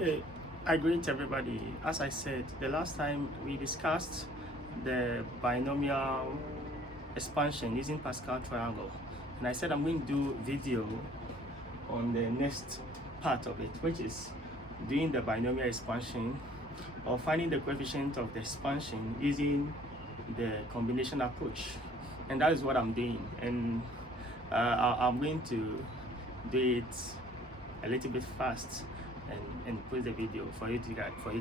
Okay, I greet everybody. As I said, the last time we discussed the binomial expansion using Pascal triangle, and I said I'm going to do video on the next part of it, which is doing the binomial expansion or finding the coefficient of the expansion using the combination approach, and that is what I'm doing. And I'm going to do it a little bit fast and put the video for you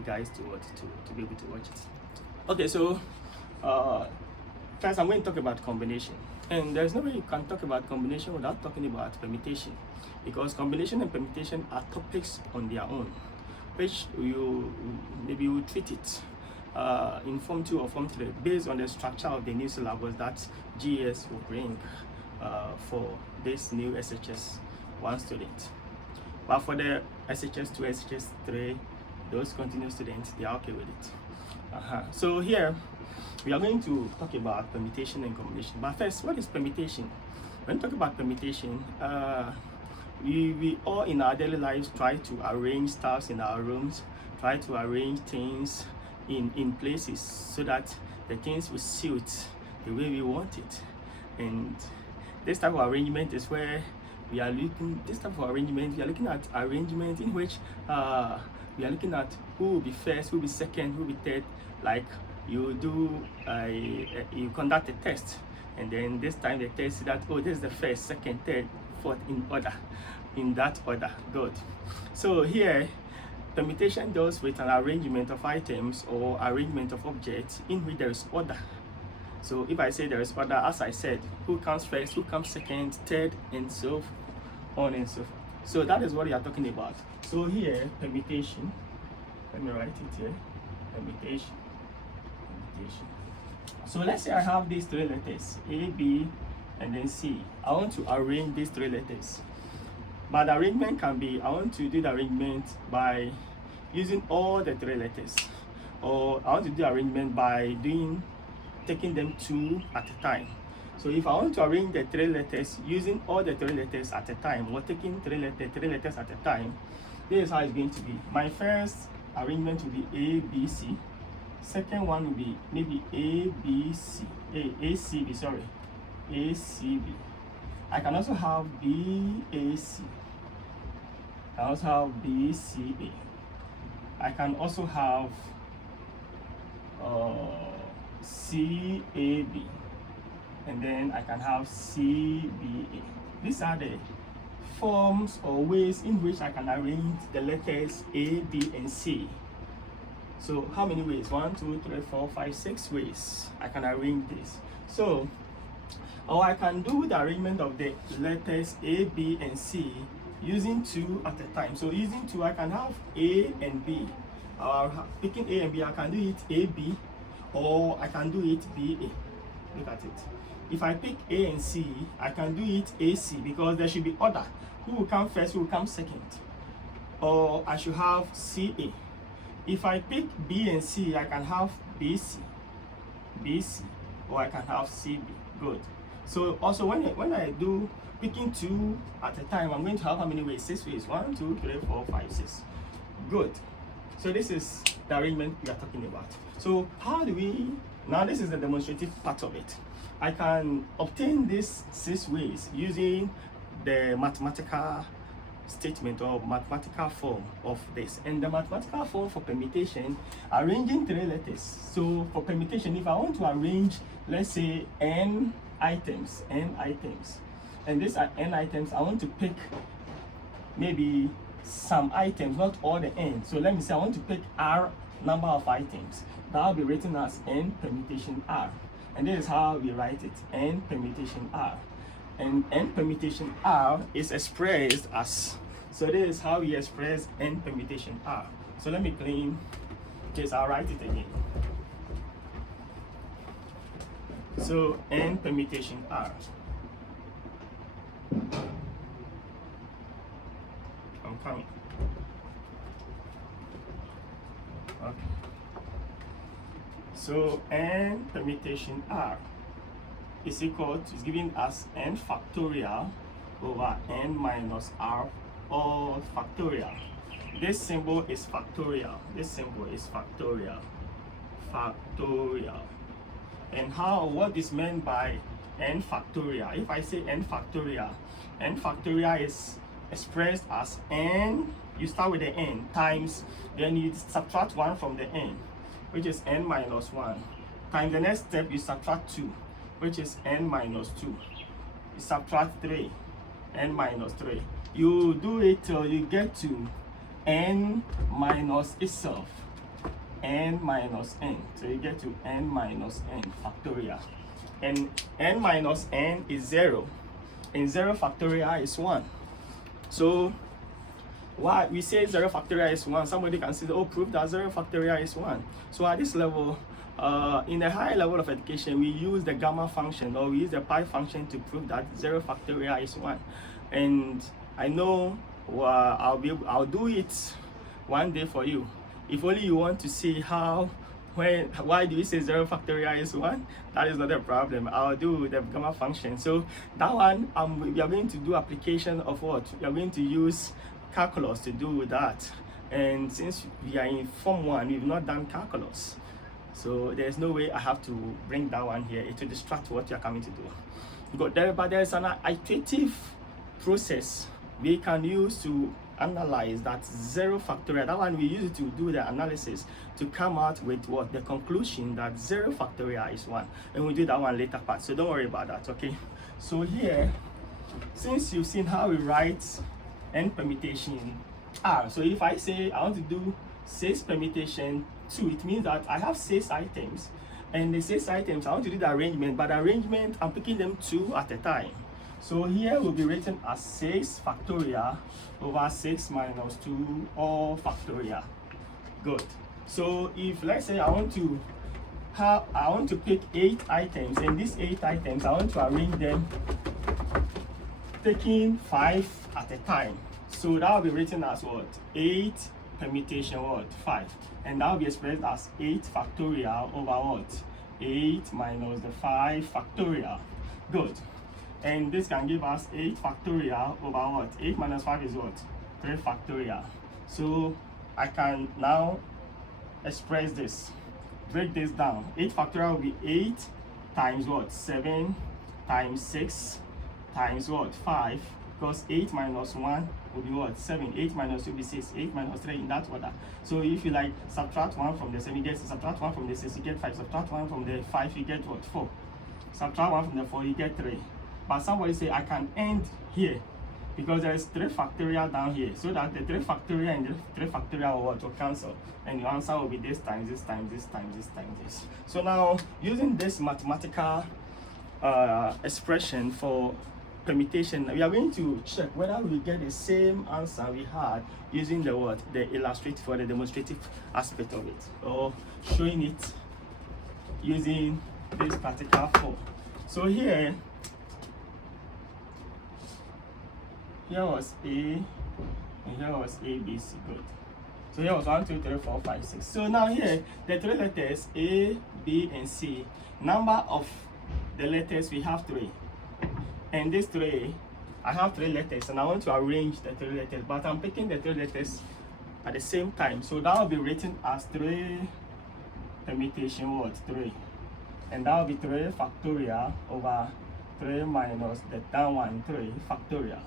guys to be able to watch it. Okay, so first I'm going to talk about combination, and there's no way you can talk about combination without talking about permutation, because combination and permutation are topics on their own, which maybe you treat it in Form 2 or Form 3 based on the structure of the new syllabus that GS will bring for this new SHS 1 student. But for the SHS 2, SHS 3, those continuous students, they are okay with it. So here we are going to talk about permutation and combination. But first, what is permutation? When we talk about permutation, we all in our daily lives try to arrange stuff in our rooms, try to arrange things in places so that the things will suit the way we want it. And this type of arrangement is where we are looking. This type of arrangement, we are looking at arrangement in which we are looking at who will be first, who will be second, who will be third. Like you do, you conduct a test, and then this time the test is that, oh, this is the first, second, third, fourth in order, in that order. Good. So here, permutation deals with an arrangement of items or arrangement of objects in which there is order. So if I say there is order, as I said, who comes first, who comes second, third, and so on and so forth. So that is what we are talking about. So here, permutation, let me write it here, permutation. So let's say I have these three letters, A, B, and then C. I want to arrange these three letters. But the arrangement can be, I want to do the arrangement by using all the three letters. Or I want to do the arrangement by taking them two at a time. So if I want to arrange the three letters using all the three letters at a time, or taking three letters at a time, this is how it's going to be. My first arrangement will be A, B, C. Second one will be maybe A, B, C, A, C, B, sorry, A, C, B. I can also have B, A, C. I also have B, C, A. I can also have C, A, B. And then I can have C, B, A. These are the forms or ways in which I can arrange the letters A, B, and C. So how many ways? 1, 2, 3, 4, 5, 6 ways I can arrange this. So, or I can do the arrangement of the letters A, B, and C using two at a time. So using two, I can have A and B. Picking A and B, I can do it A, B, or I can do it B, A. Look at it. If I pick A and C, I can do it A, C, because there should be order. Who will come first, who will come second? Or I should have C, A. If I pick B and C, I can have BC, or I can have CB. Good. So also when I do picking two at a time, I'm going to have how many ways? 6 ways. 1, 2, 3, 4, 5, 6. Good. So this is the arrangement we are talking about. So how do we, now this is the demonstrative part of it. I can obtain these 6 ways using the mathematical statement or mathematical form of this. And the mathematical form for permutation, arranging 3 letters. So for permutation, if I want to arrange, let's say n items, and these are n items, I want to pick maybe some items, not all the n. So let me say I want to pick r number of items. That will be written as n permutation r. And this is how we write it, n permutation r. And n permutation r is expressed as, so this is how we express n permutation r. So let me clean this, I'll write it again. So n permutation r. I'm coming. Okay. So n permutation r is equal to, is given as n factorial over n minus r all factorial. this symbol is factorial. This symbol is factorial. Factorial. And what is meant by n factorial? If I say n factorial is expressed as n, you start with the n times, then you subtract 1 from the n, which is n minus 1, times the next step you subtract 2, which is n minus 2. You subtract 3, n minus 3. You do it till you get to n minus itself, n minus n. So you get to n minus n factorial. And n minus n is 0. And 0 factorial is 1. So why we say 0 factorial is 1, somebody can say, oh, prove that 0 factorial is 1. So at this level, in a high level of education, we use the gamma function, or we use the pi function to prove that 0 factorial is 1. And I know I'll do it one day for you. If only you want to see why do we say 0 factorial is 1? That is not a problem. I'll do the gamma function. So that one, we are going to do application of what? We are going to use calculus to do that. And since we are in Form 1, we've not done calculus. So there's no way I have to bring that one here. It will distract what you're coming to do. But there's an iterative process we can use to analyze that 0 factorial. That one we use it to do the analysis to come out with what? The conclusion that 0 factorial is 1. And we'll do that one later part. So don't worry about that, okay? So here, since you've seen how we write n permutation R, so if I say I want to do 6 permutation 2, it means that I have 6 items. And the 6 items, I want to do the arrangement, but the arrangement, I'm picking them 2 at a time. So here will be written as 6 factorial over 6 minus 2 all factorial. Good. So if, let's say, I want to pick 8 items, and these 8 items I want to arrange them taking 5 at a time. So that will be written as what? 8 permutation what? 5. And that will be expressed as 8 factorial over what? 8 minus the 5 factorial. Good. And this can give us 8 factorial over what? 8 minus 5 is what? 3 factorial. So I can now express this, break this down. 8 factorial will be 8 times what? 7 times 6 times what? 5, because 8 minus 1 will be what? 7. 8 minus 2 will be 6. 8 minus 3 in that order. So if you like subtract 1 from the 7, you get, subtract 1 from the 6, you get 5. Subtract 1 from the 5, you get what? 4. Subtract 1 from the 4, you get 3. But somebody say I can end here because there is 3 factorial down here, so that the 3 factorial and the 3 factorial will cancel, and the answer will be this times this times this times this times this. So now, using this mathematical expression for permutation, we are going to check whether we get the same answer we had using the what? The illustrative or the demonstrative aspect of it, or showing it using this particular form. So here was A, and here was A, B, C. Good. So here was 1, 2, 3, 4, 5, 6. So now here, the 3 letters A, B, and C. Number of the letters, we have 3. And these 3, I have 3 letters, and I want to arrange the 3 letters, but I'm picking the 3 letters at the same time. So that will be written as 3 permutation what? 3. And that will be 3 factorial over 3 minus the down one, 3 factorial.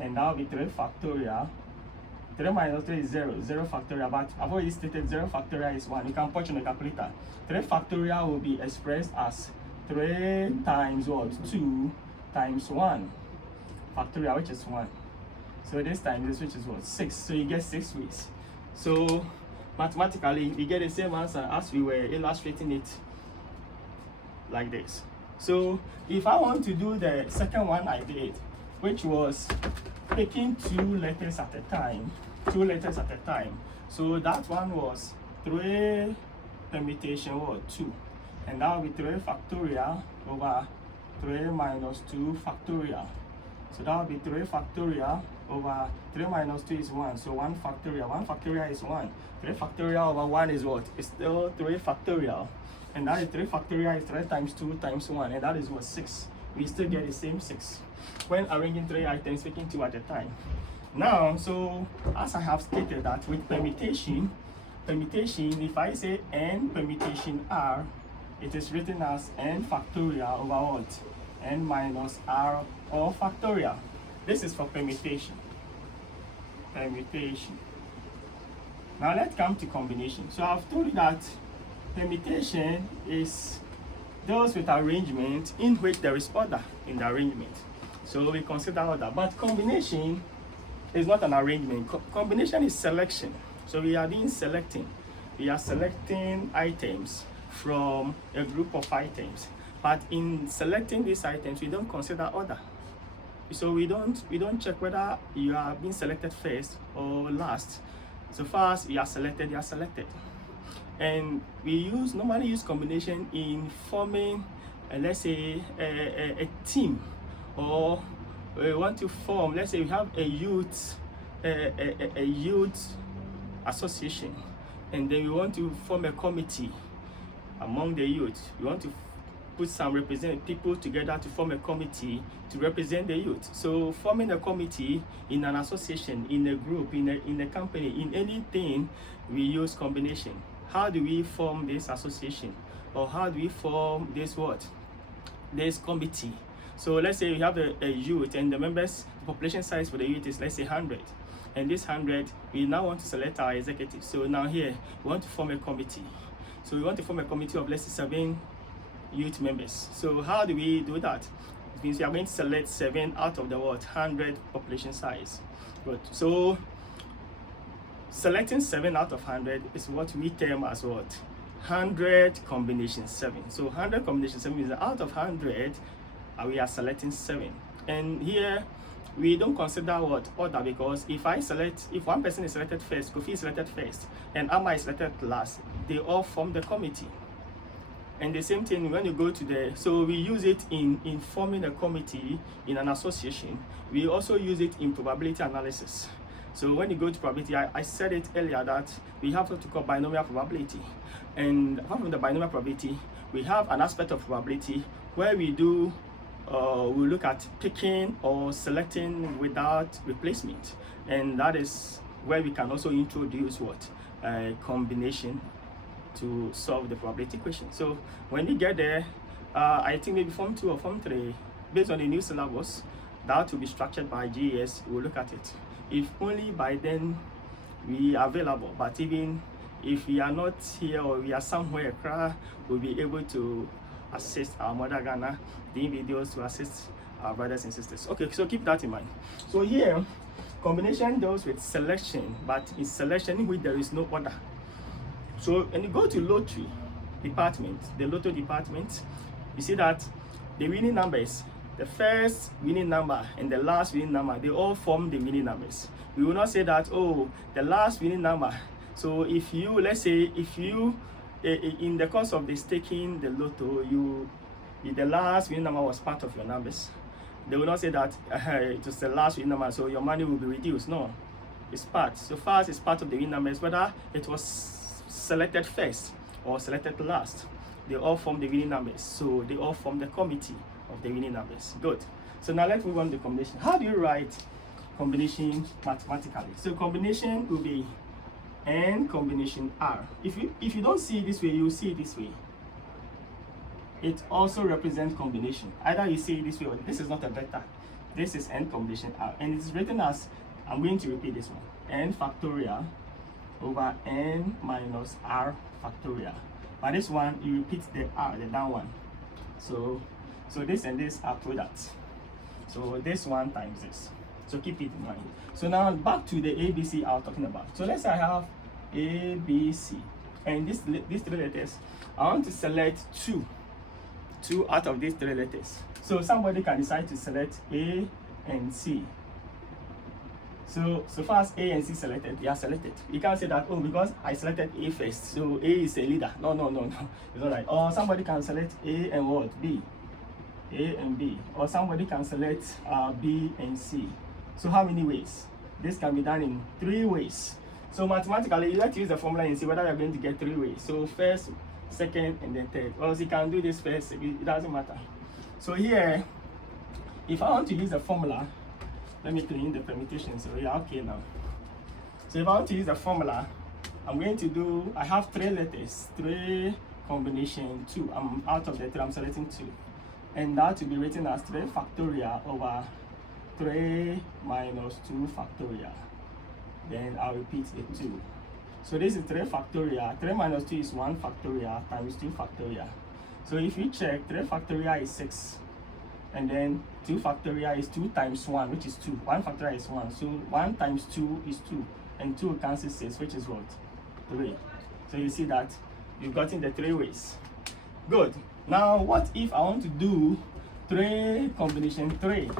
And that will be 3 factorial. 3 minus 3 is 0. 0 factorial, but I've already stated 0 factorial is 1. You can punch on the calculator. 3 factorial will be expressed as 3 times what? 2 times 1 factorial, which is 1. So this time this, which is what? 6. So you get 6 ways. So mathematically, we get the same answer as we were illustrating it like this. So if I want to do the second one I did, which was picking 2 letters at a time, 2 letters at a time. So that one was 3 permutation what? 2. And that will be 3 factorial over 3 minus 2 factorial. So that will be 3 factorial over 3 minus 2 is 1. So 1 factorial. 1 factorial is 1. 3 factorial over 1 is what? It's still 3 factorial. And that is 3 factorial is 3 times 2 times 1. And that is what? 6. We still get the same 6. When arranging 3 items, picking 2 at a time. Now, so as I have stated that with permutation, if I say n permutation r, it is written as n factorial over what? N minus r all factorial. This is for permutation. Now let's come to combination. So I've told you that permutation is those with arrangement in which there is order in the arrangement. So we consider order, but combination is not an arrangement. Combination is selection. So we are doing selecting. We are selecting items from a group of items. But in selecting these items, we don't consider order. So we don't check whether you are being selected first or last. So far as you are selected, And we normally use combination in forming, let's say, a team, or we want to form, let's say we have a youth association, and then we want to form a committee among the youth. We want to put some people together to form a committee to represent the youth. So forming a committee in an association, in a group, in a company, in anything, we use combination. How do we form this association, or how do we form this committee? So let's say we have a youth, and the population size for the youth is, let's say, 100. And this 100, we now want to select our executive. So now here, we want to form a committee. So we want to form a committee of, let's say, 7 youth members. So how do we do that? It means we are going to select 7 out of the 100 population size. Good. So selecting 7 out of 100 is what we term as what? 100 combination 7. So 100 combination 7 is out of 100, we are selecting 7. And here we don't consider what? Order, because if one person is selected first, Kofi is selected first, and Amma is selected last, they all form the committee. And the same thing when you go to so we use it in forming a committee in an association. We also use it in probability analysis. So when you go to probability, I said it earlier that we have what we call binomial probability. And apart from the binomial probability, we have an aspect of probability where we look at picking or selecting without replacement. And that is where we can also introduce combination to solve the probability equation. So when you get there, I think maybe Form 2 or Form 3, based on the new syllabus, that will be structured by GES. We'll look at it. If only by then we are available, but even if we are not here or we are somewhere, we'll be able to assist our mother Ghana, doing videos to assist our brothers and sisters. Okay, so keep that in mind. So here, combination deals with selection, but in selection in which there is no order. So when you go to lottery department, the lotto department, you see that the winning numbers, the first winning number and the last winning number, they all form the winning numbers. We will not say that, oh, the last winning number. So if you, let's say, in the course of the staking the lotto, the last winning number was part of your numbers, they will not say that it was the last winning number, so your money will be reduced. No, it's part. So far as it's part of the winning numbers, whether it was selected first or selected last, they all form the winning numbers. So they all form the committee of the winning numbers. Good. So now let's move on to combination. How do you write combination mathematically? So combination will be n combination r. If you don't see it this way, you see it this way. It also represents combination. Either you see it this way, or this is not a vector. This is n combination r, and it's written as, I'm going to repeat this one, n factorial over n minus r factorial. But this one, you repeat the r, the down one. So this and this are products. So this one times this. So keep it in mind. So now back to the ABC I was talking about. So let's say I have ABC, and these 3 letters, I want to select two out of these 3 letters. So somebody can decide to select A and C. So far as A and C selected, they are selected. You can't say that, oh, because I selected A first, so A is a leader. No. It's not right. Or somebody can select A and what? B. A and B. Or somebody can select B and C. So how many ways? This can be done in 3 ways. So mathematically, you have to use the formula and see whether you're going to get 3 ways. So first, second, and then third. Or else you can do this first, it doesn't matter. So here, if I want to use the formula, let me clean the permutation. So yeah, okay now. So if I want to use the formula, I'm going to do, I have 3 letters, 3 combination 2. I'm out of the 3, I'm selecting 2. And that will be written as 3 factorial over 3 minus 2 factorial. Then I'll repeat the 2. So this is 3 factorial. 3 minus 2 is 1 factorial times 2 factorial. So if you check, 3 factorial is 6. And then 2 factorial is 2 times 1, which is 2. 1 factorial is 1. So 1 times 2 is 2. And 2 cancels 6, which is what? 3. So you see that you've gotten the 3 ways. Good. Now, what if I want to do 3 combination 3?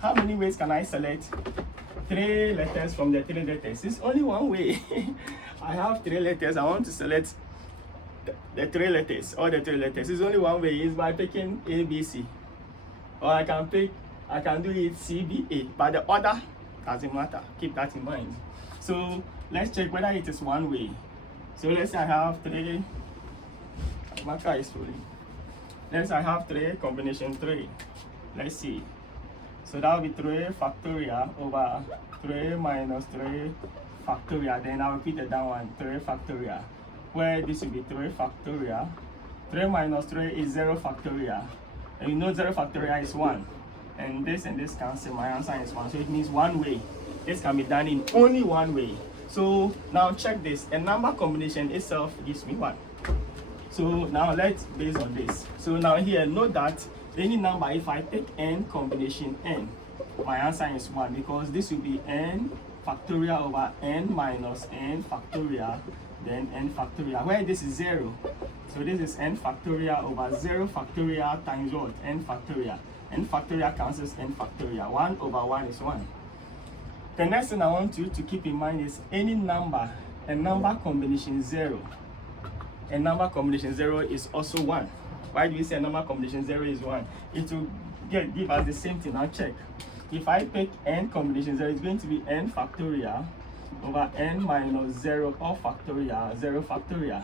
How many ways can I select 3 letters from the 3 letters? It's only one way. I have 3 letters. I want to select the 3 letters, all the 3 letters. It's only one way. It's by picking A, B, C. Or I can do it C, B, A. But the order doesn't matter. Keep that in mind. So let's check whether it is one way. So let's say I have 3. Marker is fully. Let's say I have 3 combination 3. Let's see. So that will be 3 factorial over 3 minus 3 factorial. Then I'll repeat the down one, 3 factorial. Where this will be 3 factorial. 3 minus 3 is 0 factorial. And you know 0 factorial is 1. And this cancel. My answer is 1. So it means one way. This can be done in only one way. So now check this. A number combination itself gives me 1. So now let's base on this. So now here, note that any number, if I take n combination n, my answer is 1, because this will be n factorial over n minus n factorial, then n factorial, where this is 0. So this is n factorial over 0 factorial times what? N factorial. N factorial cancels n factorial. 1 over 1 is 1. The next thing I want you to keep in mind is any number, a number combination 0. A number combination 0 is also 1. Why do we say a number combination 0 is 1? It will give us the same thing. Now check. If I pick n combination 0, it's going to be n factorial over n minus 0 all factorial, 0 factorial.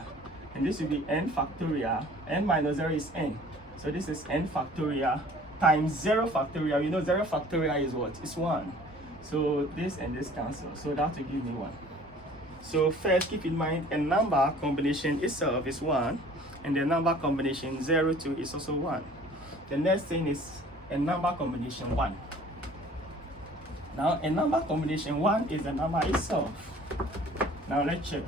And this will be n factorial. N minus 0 is n. So this is n factorial times 0 factorial. You know 0 factorial is what? It's 1. So this and this cancel. So that will give me 1. So first, keep in mind a number combination itself is 1, and the number combination 0, 2 is also 1. The next thing is a number combination 1. Now a number combination 1 is the number itself. Now let's check.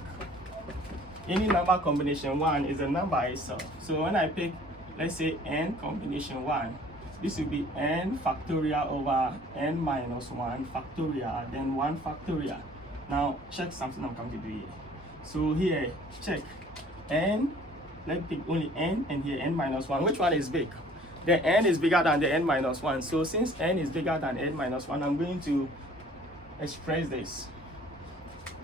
Any number combination 1 is a number itself. So when I pick, let's say n combination 1, this will be n factorial over n minus 1 factorial, then 1 factorial. Now check something I'm going to do here. So here, check n, let's pick only n, and here n minus 1. Which one is big? The n is bigger than the n minus 1. So since n is bigger than n minus 1, I'm going to express this,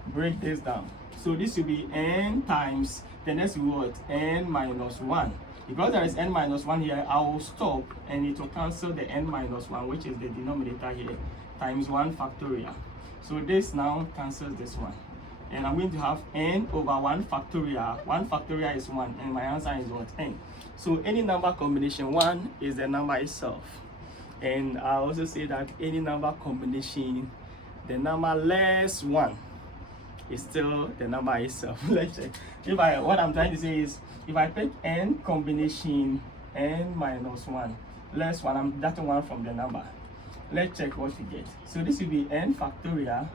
break this down. So this will be n times the next word, n minus 1. Because there is n minus 1 here, I will stop and it will cancel the n minus 1, which is the denominator here, times 1 factorial. So this now cancels this one. And I'm going to have n over 1 factorial. 1 factorial is 1, and my answer is what? N. So any number combination 1 is the number itself. And I also say that any number combination, the number less 1 is still the number itself. Let's check. What I'm trying to say is, if I take n combination n minus 1 less 1, I'm deducting 1 from the number. Let's check what we get. So this will be n factorial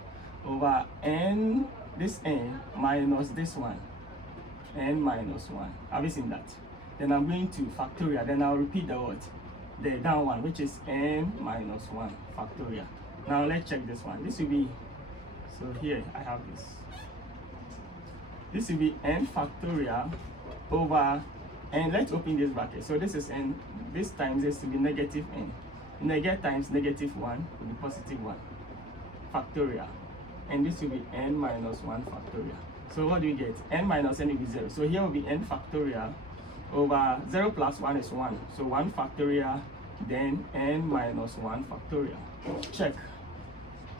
over n, this n minus this one, n minus 1. Have you seen that? Then I'm going to factorial. Then I'll repeat the word, the down one, which is n minus 1 factorial. Now let's check this one. This will be, so here I have this. This will be n factorial over, and let's open this bracket. So this is n, this times this will be negative n. Negative times negative 1 will be positive 1 factorial. And this will be n minus 1 factorial. So what do we get? N minus n will be 0. So here will be n factorial over 0 plus 1 is 1. So 1 factorial, then n minus 1 factorial. Check.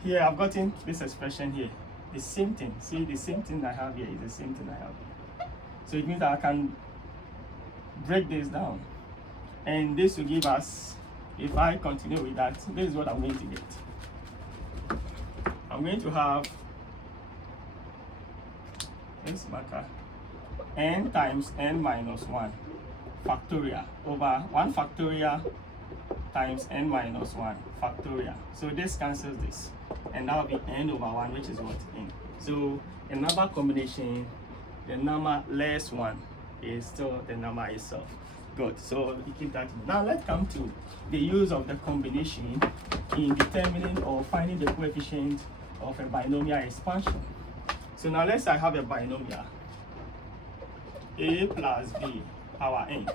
Here I've gotten this expression here. The same thing. See, the same thing I have here is the same thing I have. So it means that I can break this down. And this will give us, if I continue with that, this is what I'm going to get. I'm going to have this marker n times n minus 1 factorial over 1 factorial times n minus 1 factorial. So this cancels this, and that will be n over 1, which is what? N. So a number combination, the number less 1 is still the number itself. Good. So you keep that. Now let's come to the use of the combination in determining or finding the coefficient of a binomial expansion. So now let's say I have a binomial a plus b power n.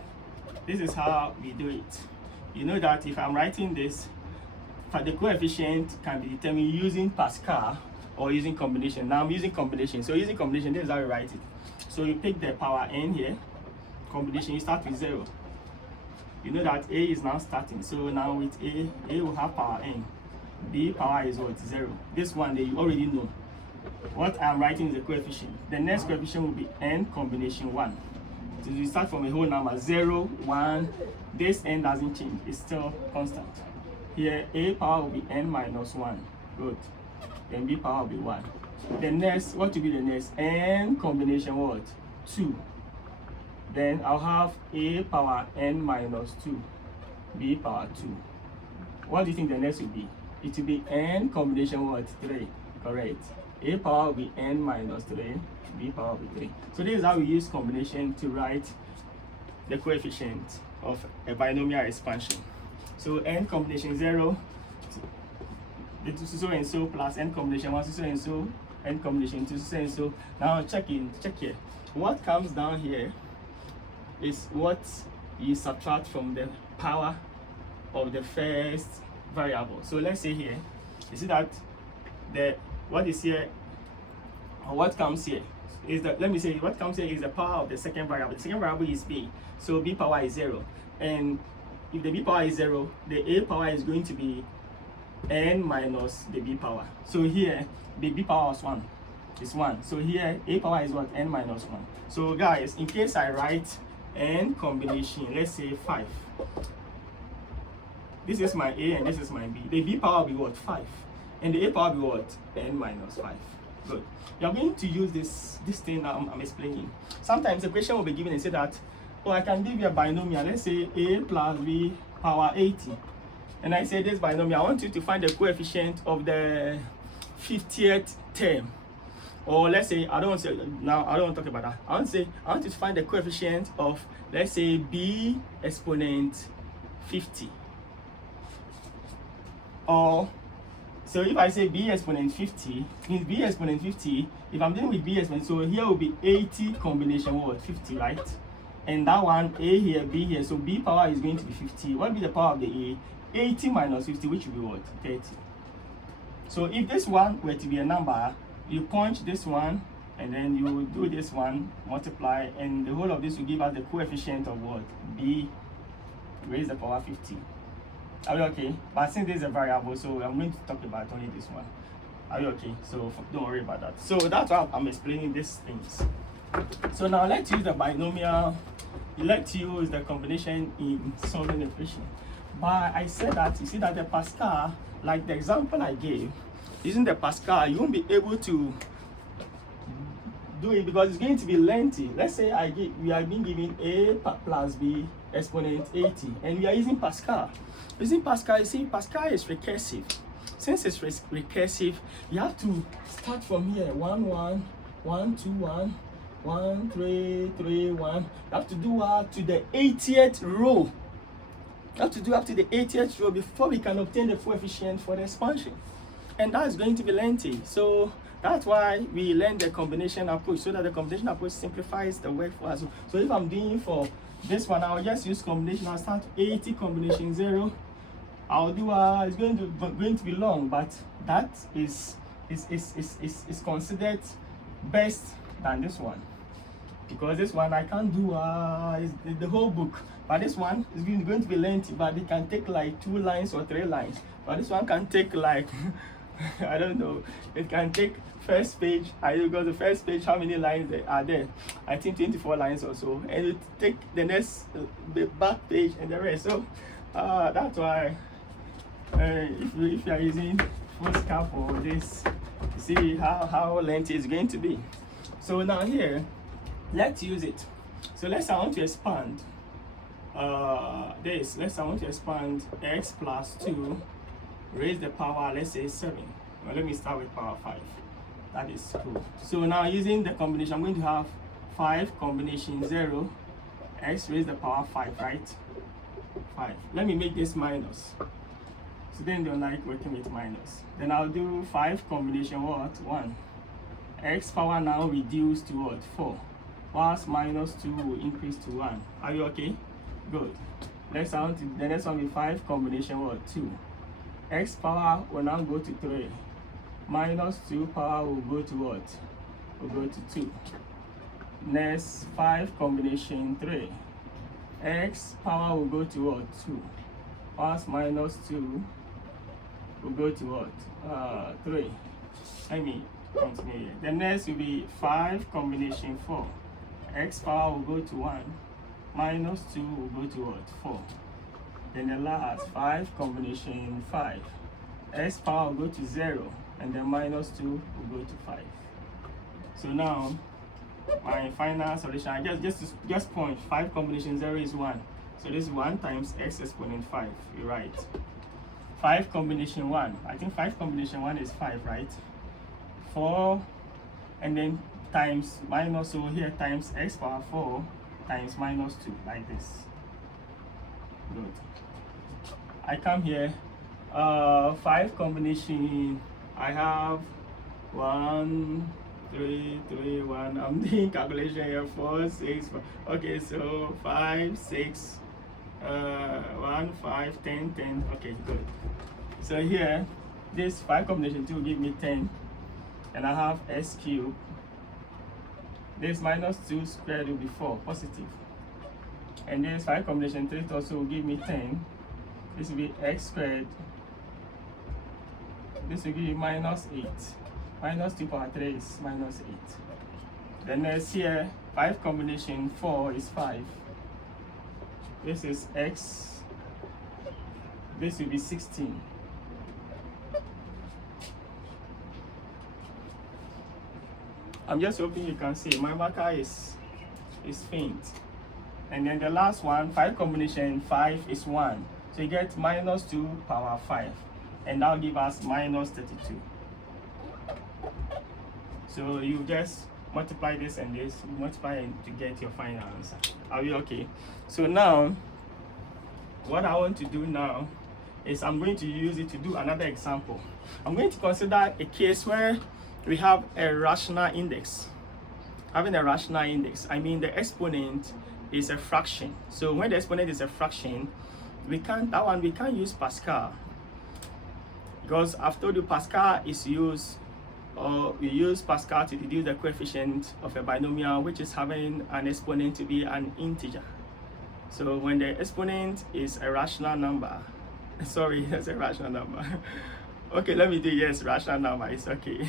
This is how we do it. You know that if I'm writing this, the coefficient can be determined using Pascal or using combination. Now I'm using combination. So using combination, this is how you write it. So you pick the power n here, combination, you start with 0. You know that a is now starting. So now with a will have power n. B power is what? 0. This one that you already know. What I'm writing is the coefficient. The next coefficient will be n combination 1. So you start from a whole number 0, 1. This n doesn't change, it's still constant. Here a power will be n minus 1. Good. Then b power will be 1. The next, what will be the next? N combination what? 2. Then I'll have a power n minus 2, b power 2. What do you think the next will be? It will be n combination what? 3. Correct. A power will be n minus 3, b power will be 3. So this is how we use combination to write the coefficient of a binomial expansion. So n combination 0, so and so plus n combination 1, so and so, n combination 2, so and so. Now check here. What comes down here is what you subtract from the power of the first variable. So let's say here, you see that what is here, or what comes here is the, let me say what comes here is the power of the second variable. The second variable is b, so b power is 0, and if the b power is 0, the a power is going to be n minus the b power. So here the b power is 1, is 1. So here a power is what? N minus 1. So guys, in case I write n combination, let's say 5, this is my a and this is my b. The b power will be what? 5, and the a power will be what? N minus 5. Good. You are going to use this thing I'm explaining. Sometimes the question will be given and say that, oh, I can give you a binomial, let's say a plus b power 80, and I say this binomial, I want you to find the coefficient of the 50th term. Or let's say, I don't want to talk about that. I want you to find the coefficient of, let's say, b exponent 50. Or, so if I say b exponent 50, means b exponent 50, if I'm dealing with b exponent, so here will be 80 combination what? 50, right? And that one, a here, b here, so b power is going to be 50. What will be the power of the a? 80 minus 50, which will be what? 30. So if this one were to be a number, you punch this one, and then you do this one, multiply, and the whole of this will give us the coefficient of what? B raised to the power 50. Are we okay? But since this is a variable, so I'm going to talk about only this one. Are you okay? So don't worry about that. So that's why I'm explaining these things. So now let's use the binomial. Let's use the combination in solving the equation. But I said that, you see that the Pascal, like the example I gave, using the Pascal, you won't be able to do it because it's going to be lengthy. Let's say we are being given a plus b exponent 80, and we are using Pascal. Using Pascal, you see, Pascal is recursive. Since it's recursive, you have to start from here. 1, 1, 1, 2, 1, 1, 3, 3, 1. You have to do to the 80th row. You have to do up to the 80th row before we can obtain the coefficient for the expansion. And that is going to be lengthy. So that's why we learn the combination approach, so that the combination approach simplifies the work for us. So if I'm doing for this one, I'll just use combination. I'll start 80 combination 0. I'll do it's going to be long, but that is considered best than this one, because this one I can't do the whole book. But this one is going to be lengthy, but it can take like 2 lines or 3 lines. But this one can take like I don't know, it can take first page. I go to first page, how many lines are there? I think 24 lines or so, and it take the next the back page and the rest. So that's why if you are using Pascal for this See how lengthy it's going to be. So now here, let's use it. So let's say I want to expand this. Let's say I want to expand x plus 2 raised the power, let's say 7. Well, let me start with power 5. That is cool. So now using the combination, I'm going to have 5 combination 0 x raised the power 5, right? 5. Let me make this minus. So then don't like working with minus. Then I'll do 5 combination what? 1. X power now reduced to what? 4. Whilst minus 2 will increase to 1. Are you okay? Good. Next one, the next one will be 5 combination what? 2. X power will now go to 3. Minus 2 power will go to what? Will go to 2. Next 5 combination 3. X power will go to what? 2. Whilst minus 2 will go to what? 3. Let me continue here. The next will be 5 combination 4. X power will go to 1. Minus 2 will go to what? 4. Then the last 5 combination 5. X power will go to 0. And then minus 2 will go to 5. So now my final solution, I just point 5 combination 0 is 1. So this is 1 times x exponent 5. You're right. 5 combination 1. I think 5 combination 1 is 5, right? 4 and then times minus over here times x power 4 times minus 2, like this. Good. I come here, 5 combination, I have 1, 3, 3, 1. I'm doing calculation here. 4, 6, 5. Okay, so 5, 6, 1, 5, 10, 10. Okay, good. So here, this 5 combination 2 will give me 10, and I have s cubed. This minus 2 squared will be 4, positive. And this 5 combination 3 also will give me 10. This will be x squared. This will give me minus 8. Minus 2 power 3 is minus 8. Then next here, 5 combination 4 is 5. This is x. This will be 16. I'm just hoping you can see my marker is faint. And then the last one, 5 combination 5 is 1. So you get minus 2 power 5. And that'll give us minus 32. So you just multiply this and this, multiply it to get your final answer. Are we okay? So now, what I want to do now is I'm going to use it to do another example. I'm going to consider a case where we have a rational index. Having a rational index, I mean the exponent is a fraction. So when the exponent is a fraction, we can't use Pascal, because I've told you Pascal is used, or we use Pascal to deduce the coefficient of a binomial which is having an exponent to be an integer. So when the exponent is a rational number, sorry, that's a rational number. Okay, let me do yes, rational number is okay.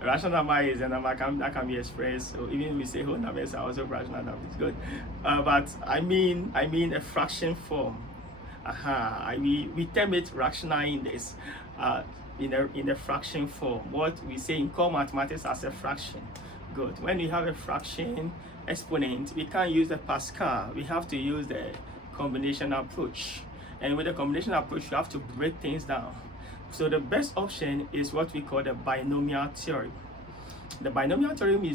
A rational number is a number that can be expressed. So even if we say whole numbers are also rational numbers, it's good. But I mean a fraction form. We term it rational index in a fraction form. What we say in core mathematics as a fraction. Good. When we have a fraction exponent, we can't use the Pascal. We have to use the combination approach. And with the combination approach, you have to break things down. So the best option is what we call the binomial theorem. The binomial theorem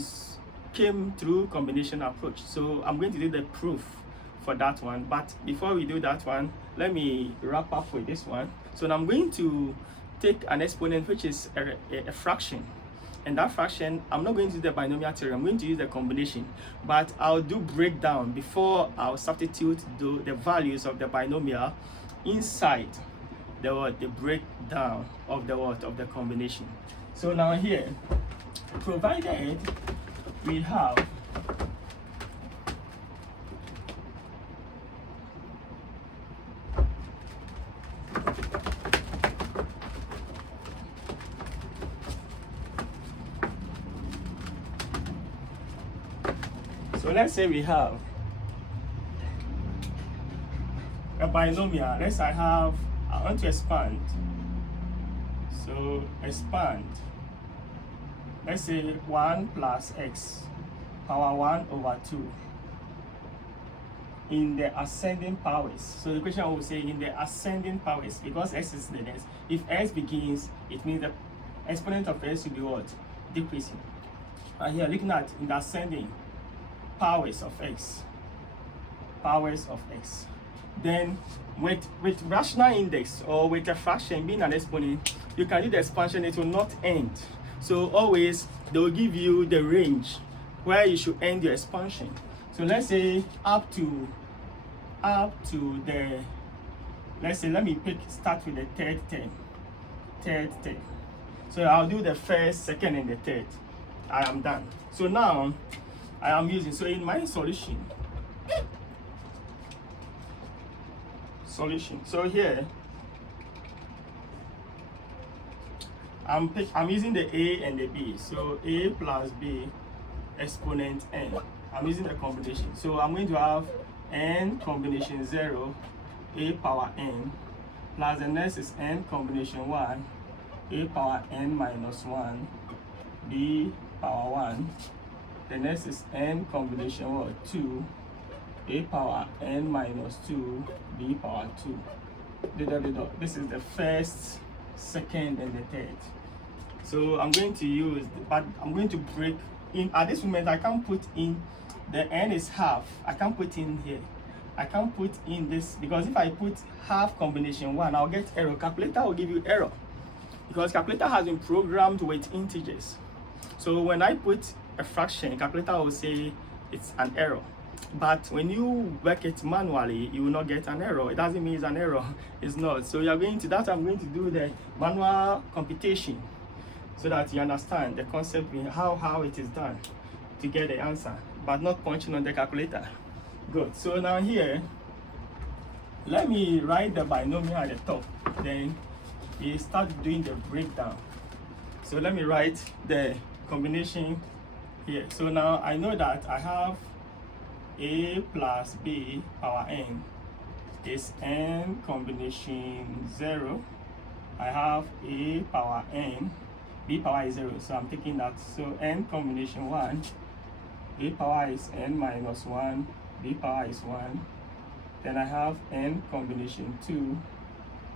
came through combination approach. So I'm going to do the proof for that one. But before we do that one, let me wrap up with this one. So now I'm going to take an exponent which is a fraction. And that fraction, I'm not going to use the binomial theorem, I'm going to use the combination. But I'll do breakdown before I'll substitute the values of the binomial inside the breakdown of the combination. So now here, provided we have so let's say we have a binomial. Let's say I want to expand. So expand let's say 1 plus x power 1 over 2 in the ascending powers. So the question will say in the ascending powers, because x is the next. If x begins, it means the exponent of x will be what? Decreasing. And here looking at in the ascending powers of x. Powers of x. Then with rational index or with a fraction being an exponent, you can do the expansion, it will not end. So always they will give you the range where you should end your expansion. So let's say up to the, let's say, let me start with the third term. So I'll do the first, second, and the third. I am done. So now I am using, so in my solution, so here I'm using the a and the b. So a plus b exponent n. I'm using the combination. So I'm going to have n combination 0, a power n, plus the next is n combination 1, a power n minus 1, b power 1. The next is n combination 2, a power n minus 2, b power 2. This is the first, second, and the third. So I'm going to use, but I'm going to break in. At this moment, I can't put in the n is half. I can't put in here. I can't put in this because if I put half combination 1, I'll get error. Calculator will give you error because calculator has been programmed with integers. So when I put a fraction, calculator will say it's an error. But when you work it manually, you will not get an error. It doesn't mean it's an error. It's not. So you're going to that. I'm going to do the manual computation so that you understand the concept in how it is done to get the answer, but not punching on the calculator. Good. So now here, let me write the binomial at the top. Then we start doing the breakdown. So let me write the combination here. So now I know that I have a plus b power n is n combination 0. I have a power n, b power is 0, so I'm taking that. So n combination 1, a power is n minus 1, b power is 1. Then I have n combination 2,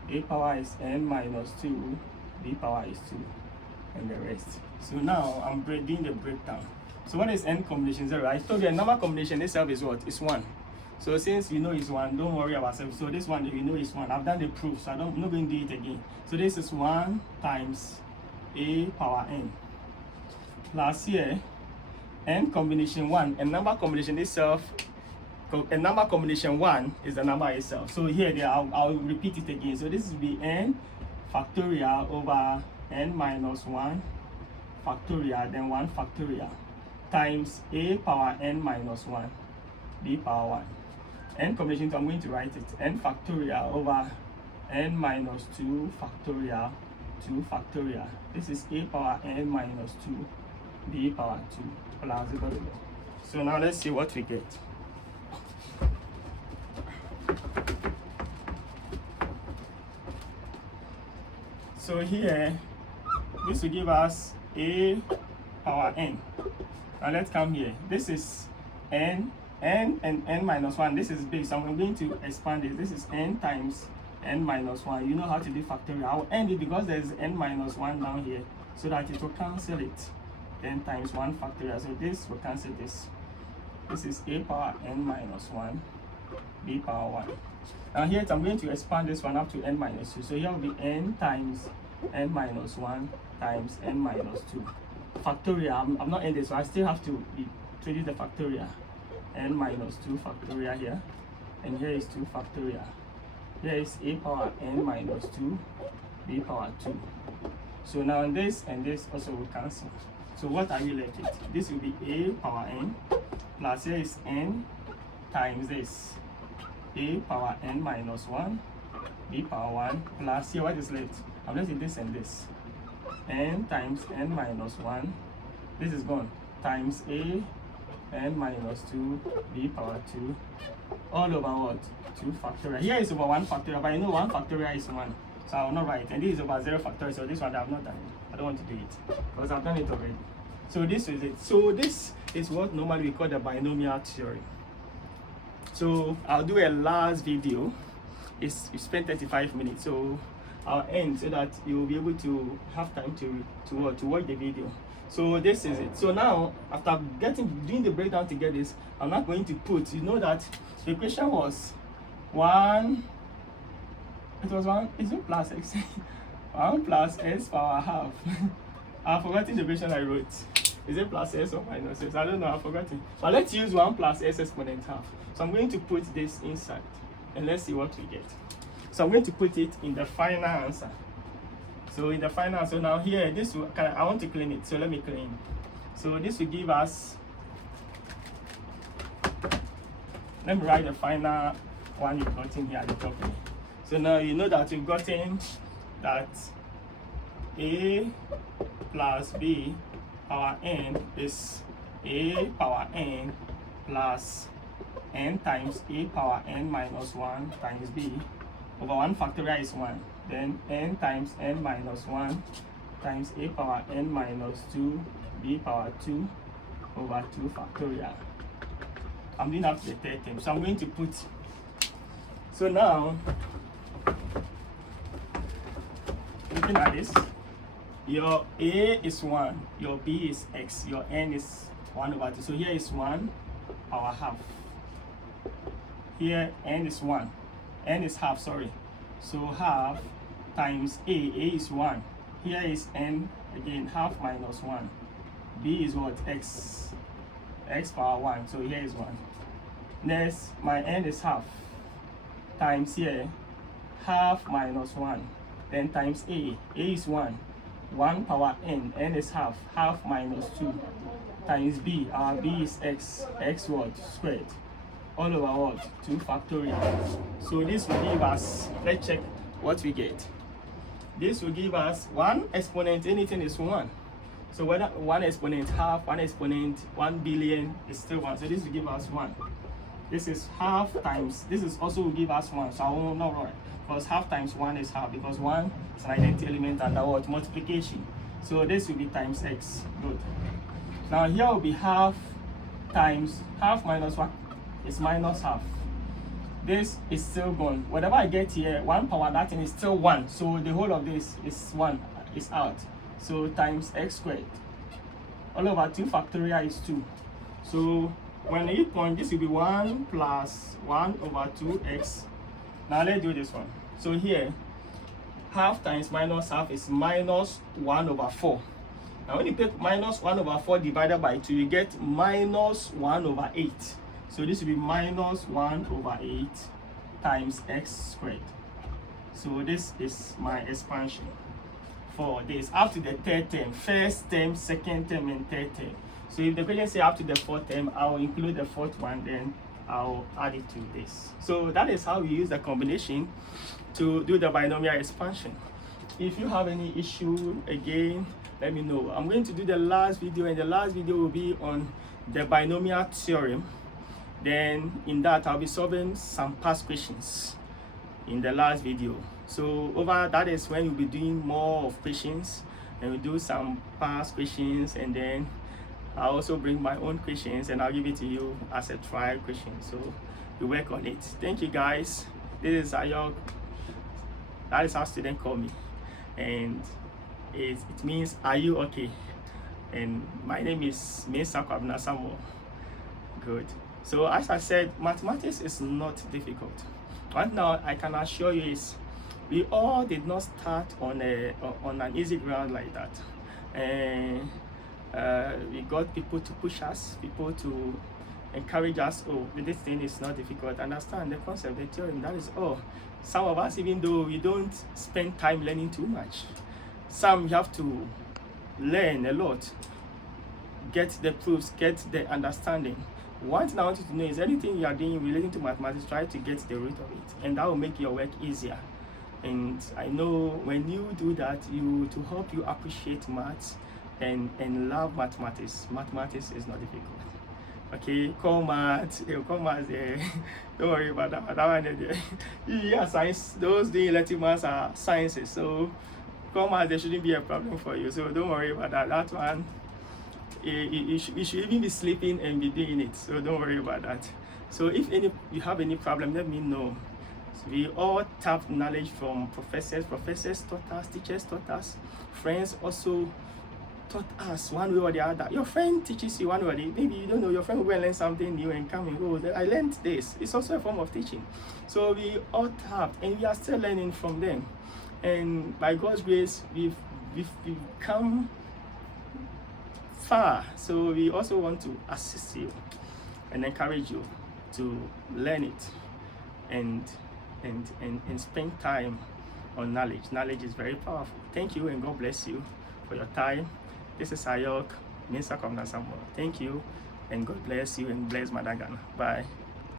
a power is n minus 2, b power is 2, and the rest. So now I'm doing the breakdown. So what is n combination 0? I told you a number combination itself is what? It's 1. So since you know it's 1, don't worry about it. So this one, you know it's 1. I've done the proof, so I'm not going to do it again. So this is 1 times a power n. Plus here, n combination 1, a number combination itself, a number combination 1 is the number itself. So here, I'll repeat it again. So this will be n factorial over n minus 1 factorial, then 1 factorial, times a power n minus 1, b power 1. N combination 2, I'm going to write it, n factorial over n minus 2 factorial, 2 factorial. This is a power n minus 2, b power 2, plus equal to. So now let's see what we get. So here, this will give us a power n. Now let's come here. This is n and n minus 1. This is big, so I'm going to expand it. This is n times n minus 1. You know how to do factorial. I will end it because there is n minus 1 down here, so that it will cancel it. n times 1 factorial. So this will cancel this. This is a power n minus 1, b power 1. Now here I'm going to expand this one up to n minus 2. So here will be n times n minus 1 times n minus 2. Factorial, I'm not ending, so I still have to introduce the factorial. N minus 2 factorial here, and here is 2 factorial. Here is a power n minus 2, b power 2. So now this and this also will cancel. So what are you left with? This will be a power n, plus here is n times this, a power n minus 1, b power 1, plus here what is left? I'm left with this and this. N times n minus 1, this is gone, times a n minus 2, b power 2, all over what? 2 factorial. Here is over 1 factorial, but you know 1 factorial is 1, so I will not write. And this is over 0 factorial, so this one I have not done. I don't want to do it because I've done it already. So this is it. So this is what normally we call the binomial theorem. So I'll do a last video. We spent 35 minutes, so I'll end so that you will be able to have time to watch the video. So this is it. So now, after doing the breakdown to get this, I'm not going to put, you know that the equation was 1, it was 1, is it plus x? 1 plus s power half. I've forgotten the equation I wrote. Is it plus s or minus s? I don't know, I've forgotten. But let's use 1 plus s exponent half. So I'm going to put this inside and let's see what we get. So I'm going to put it in the final answer. So in the final answer, now here, this will, I want to clean it, so let me clean. So this will give us, let me write the final one you've gotten here at the top. So now you know that you've gotten that a plus b power n is a power n plus n times a power n minus 1 times b over 1 factorial is 1. Then n times n minus 1 times a power n minus 2 b power 2 over 2 factorial. I'm doing after the third term. So I'm going to put, so now, looking at this, your a is 1, your b is x, your n is 1 over 2. So here is 1 power half. Here n is 1, n is half, sorry. So half times a is 1. Here is n, again, half minus 1. B is what? X power 1. So here is 1. Next, my n is half. Times here, half minus 1. Then times a is 1. 1 power n is half. Half minus 2. Times b, our b is x what? Squared. All over what? 2 factorial. So this will give us, let's check what we get. This will give us 1 exponent, anything is 1. So whether 1 exponent half, 1 exponent 1 billion is still 1. So this will give us 1. This is half times, this is also will give us 1. So I will not write, because half times 1 is half, because 1 is an identity element under what? Multiplication. So this will be times x. Good. Now here will be half times half minus 1 is minus half. This is still gone. Whatever I get here, 1 power, that thing is still 1. So the whole of this is 1, is out. So times x squared. All over 2 factorial is 2. So when you point, this will be 1 plus 1 over 2x. Now let's do this one. So here, half times minus half is minus 1 over 4. Now when you take minus 1 over 4 divided by 2, you get minus 1 over 8. So this will be minus 1 over 8 times x squared. So this is my expansion for this up to the third term, first term, second term, and third term. So if the question say up to the fourth term, I'll include the fourth one, then I'll add it to this. So that is how we use the combination to do the binomial expansion. If you have any issue, again, let me know. I'm going to do the last video, and the last video will be on the binomial theorem. Then in that, I'll be solving some past questions in the last video. So over that is when we'll be doing more of questions, and we'll do some past questions, and then I'll also bring my own questions and I'll give it to you as a trial question. So we work on it. Thank you guys. This is Ayok. That is how students call me, and it means are you okay? And my name is Mesa Kwabna Samuel. Good. So as I said, mathematics is not difficult. Right now, I can assure you is we all did not start on an easy ground like that. And we got people to push us, people to encourage us. Oh, this thing is not difficult. Understand the concept, the theorem. That is all. Some of us, even though we don't spend time learning too much, some you have to learn a lot, get the proofs, get the understanding. One thing I want you to know is anything you are doing relating to mathematics, try to get the root of it, and that will make your work easier. And I know when you do that, to help you appreciate maths and love mathematics. Mathematics is not difficult. Okay, call maths, don't worry about that. That one, yeah, science. Those doing elective maths are sciences, so call maths, there shouldn't be a problem for you. So don't worry about that. That one, you should even be sleeping and be doing it. So don't worry about that. So if you have any problem, let me know. So we all tap knowledge from professors. Professors taught us, teachers taught us, friends also taught us one way or the other. Your friend teaches you one way or the other. Maybe you don't know, your friend will learn something new and come and go, I learned this. It's also a form of teaching. So we all tapped and we are still learning from them. And by God's grace, we've come far. So we also want to assist you and encourage you to learn it and spend time on knowledge. Knowledge is very powerful. Thank you and God bless you for your time. This is Ayok, Minister Samuel. Thank you and God bless you and bless Madagascar. Bye.